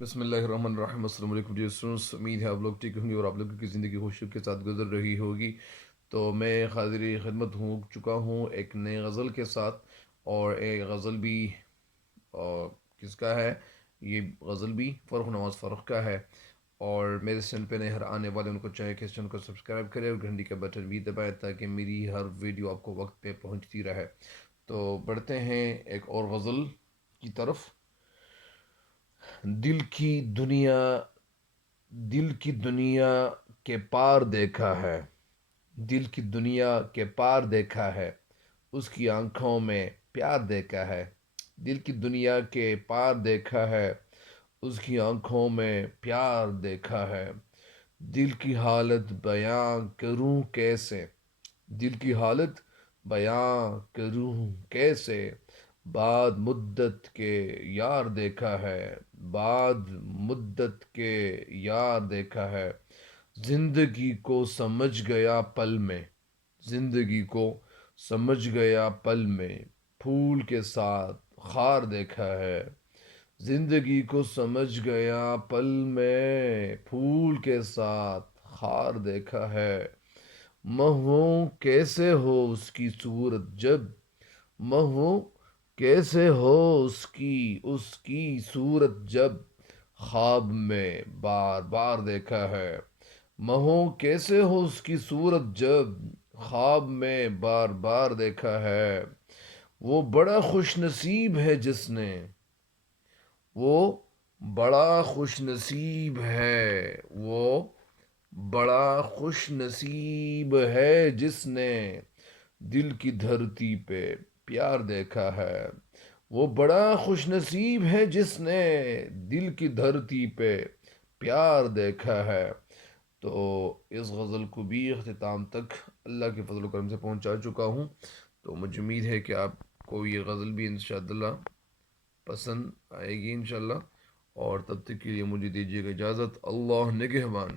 بسم اللہ الرحمن الرحیم۔ السلام علیکم ڈیئر اسٹوڈنٹس، امید ہے آپ لوگ ٹھیک ہوں گے اور آپ لوگوں کی زندگی خوشیوں کے ساتھ گزر رہی ہوگی۔ تو میں حاضر خدمت ہو چکا ہوں ایک نئے غزل کے ساتھ، اور ایک غزل بھی کس کا ہے؟ یہ غزل بھی فرح نواز فرح کا ہے، اور میرے چینل پہ نئے ہر آنے والے ان کو چاہے کہ اس چینل کو سبسکرائب کرے اور گھنٹی کا بٹن بھی دبائے تاکہ میری ہر ویڈیو آپ کو وقت پہ پہنچتی رہے۔ تو بڑھتے ہیں ایک اور غزل کی طرف۔ دل کی دنیا دل کی دنیا کے پار دیکھا ہے، دل کی دنیا کے پار دیکھا ہے، اس کی آنکھوں میں پیار دیکھا ہے۔ دل کی دنیا کے پار دیکھا ہے، اس کی آنکھوں میں پیار دیکھا ہے۔ دل کی حالت بیاں کروں کیسے، دل کی حالت بیاں کروں کیسے، بعد مدت کے یار دیکھا ہے، بعد مدت کے یار دیکھا ہے۔ زندگی کو سمجھ گیا پل میں، زندگی کو سمجھ گیا پل میں، پھول کے ساتھ خار دیکھا ہے۔ زندگی کو سمجھ گیا پل میں، پھول کے ساتھ خار دیکھا ہے۔ مہوں کیسے ہو اس کی صورت جب، مہوں کیسے ہو اس کی صورت جب، خواب میں بار بار دیکھا ہے۔ مہوں کیسے ہو اس کی صورت جب، خواب میں بار بار دیکھا ہے۔ وہ بڑا خوش نصیب ہے جس نے، وہ بڑا خوش نصیب ہے، وہ بڑا خوش نصیب ہے جس نے دل کی دھرتی پہ پیار دیکھا ہے۔ وہ بڑا خوش نصیب ہے جس نے دل کی دھرتی پہ پیار دیکھا ہے۔ تو اس غزل کو بھی اختتام تک اللہ کے فضل و کرم سے پہنچا چکا ہوں۔ تو مجھے امید ہے کہ آپ کو یہ غزل بھی انشاءاللہ پسند آئے گی انشاءاللہ، اور تب تک کے لیے مجھے دیجیے گا اجازت۔ اللہ نگہبان۔